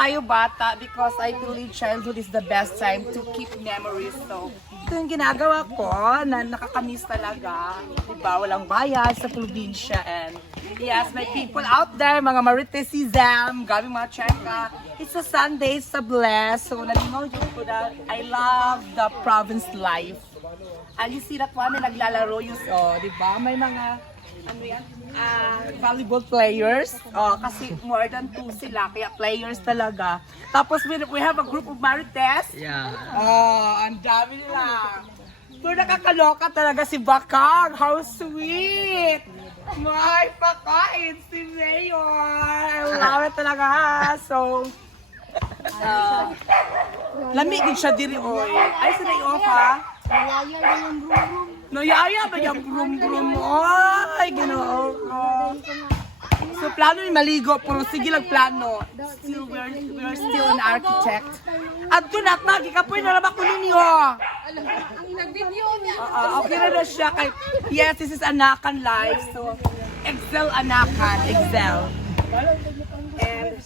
tayo bata because I believe childhood is the best time to keep memories. So, ito yung ginagawa ko na nakakamiss talaga. Diba? Walang bayad sa probinsya. And yes, my people out there, mga Maritisism, gaming mga cheka. It's a Sunday, it's a bless. So, nalimaw yun ko na I love the province life. And you see that one, may naglalaro yung, diba? May mga, ano yan? Volleyball players. Kasi more than 2 sila, kaya players talaga. Tapos we have a group of Marites. Yeah. Ang dami nila. So nakakaloka talaga si Bakang. How sweet! May pakain si Mayor. I love it talaga. So, lamig din siya diri oy. Ay, sila i-off ha? Noyaya ba yung brum-brum mo? Ay, ginoo ko. So, plano yung maligo, pero sige lang plano. Still, we're still an architect. At doon at magikapoy na naman ko ninyo. Nag-video niya. Okay na siya. Yes, this is Anakan Live. So, Excel Anakan. Excel. And,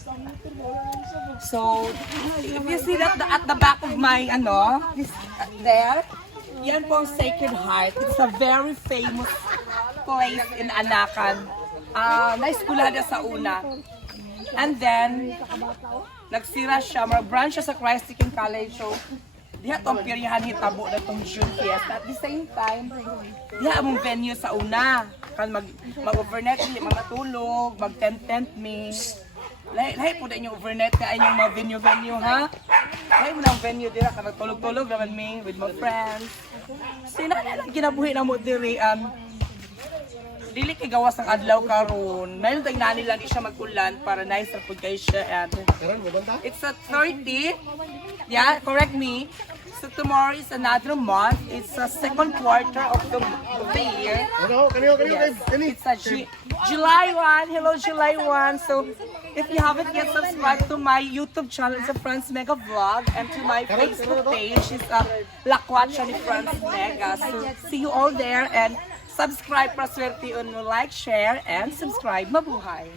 so, if you see that at the back of my, this, there, yan po ang Sacred Heart. It's a very famous place in Anakan. Na-eskwela na sa una. And then, nagsira siya. Mag-branch siya sa Christ King College. So, diha itong piryahan hitabo na itong June Fiesta. At the same time, diha among venue sa una. Kan mag-overnight, matulog, mag-tent me. Lahi po na inyong overnight ka inyong mga venue ha? Lahi mo na ang venue dira ka nagtulog-tulog naman me with my friends. Sinala lang ginabuhi na mo diri dili kay gawas ng adlaw karon. Mayroon tayong nani lang siya mag-ulan para nice ra pud kay siya and it's a 30. Yeah, correct me. So tomorrow is another month. It's the second quarter of the year. Yes. It's a July 1. Hello, July 1. So if you haven't yet subscribed to my YouTube channel, it's a Franz Mega Vlog, and to my Facebook page, it's Lakwatsa ni Franz Mega. So see you all there and subscribe, Proswerte, like, share, and subscribe. Mabuhay!